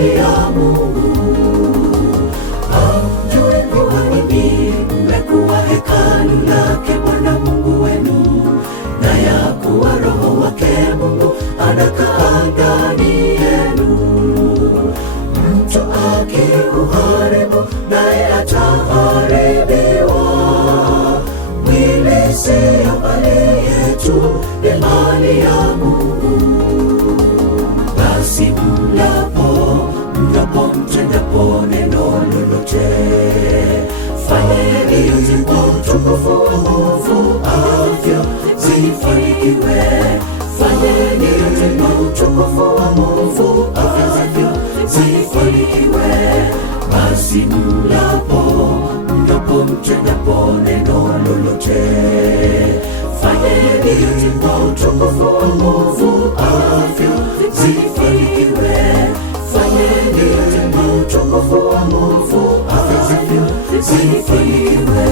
mali ya Mungu. Hamjui kuwa ninyi mmekuwa hekalu lake Bwana Mungu wenu, na ya kuwa Roho wake Mungu anakaa ndani yenu. Mtu akiuharibu, naye ataharibiwa. Mwili siyo mali yetu, ni mali ya Mungu. Basi mnapotendapo neno lolote, fanyeni yote kwa utukufu wa Mungu, afya zifanikiwe. Fanyeni yote kwa utukufu wa Mungu, afya zifanikiwe. Basi mnapotendapo neno lolote, fanyeni yote kwa utukufu wa Mungu, afya zifanikiwe. Fanyeni yote kwa utukufu wa Mungu, afya zifanikiwe.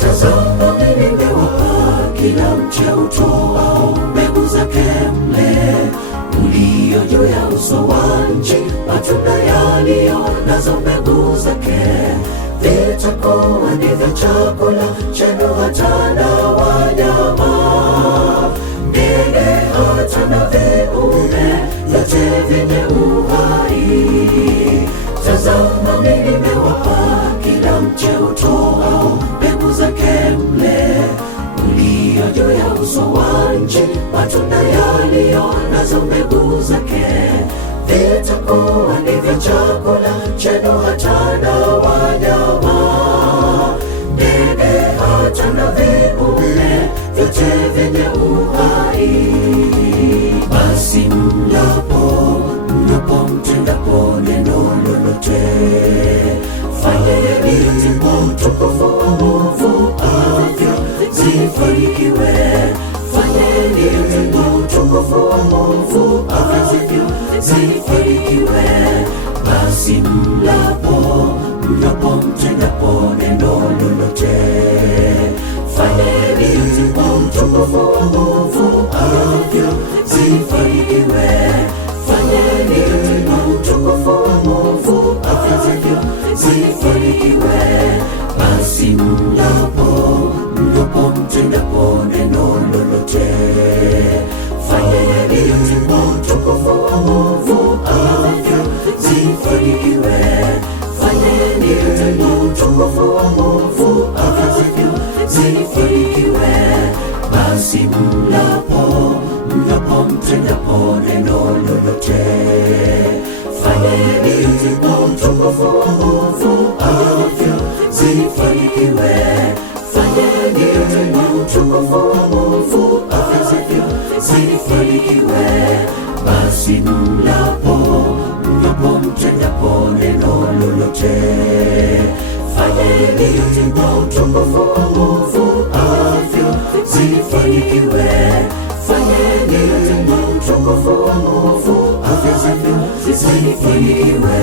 Tazama, mimi nimewapa kila mche utoao mbegu zake mle, ulio juu ya uso wa nchi, matunda yaliyo nazo mbegu zake. Vitakuwa ndivyo chakula chenu hata na wanyama, ndege hata na viumbe vyote vyenye uhai. Tazama, mimi nimewapa kila mche utoao mbegu zake mle, ulio juu ya uso wa nchi, matunda yaliyo nazo mbegu zake. Vitakuwa ndivyo chakula chenu hata na wanyama, ndege hata na viumbe vyote vyenye uhai. Basi mnapotendapo neno lolote, fanyeni yote kwa utukufu wa Mungu, afya zifanikiwe. Fanyeni yote kwa utukufu wa Mungu, afya zifanikiwe. Basi mnapotendapo neno lolote, fanyeni yote kwa utukufu wa Mungu, afya zifanikiwe. Fanyeni yote kwa utukufu wa Mungu, afya zifanikiwe. Basi mnapotendapo neno lolote, fanyeni yote kwa utukufu wa Mungu, afya zifanikiwe. Fanyeni yote kwa utukufu wa Mungu, afya zifanikiwe. Basi mnapotendapo neno lolote, fanyeni yote kwa utukufu wa Mungu, afya zifanikiwe. Fanyeni yote kwa utukufu wa Mungu, afya zifanikiwe. Basi mnapotendapo neno lolote, fanyeni yote kwa utukufu wa Mungu, afya zifanikiwe. Fanyeni yote kwa utukufu wa Mungu, afya zifanikiwe.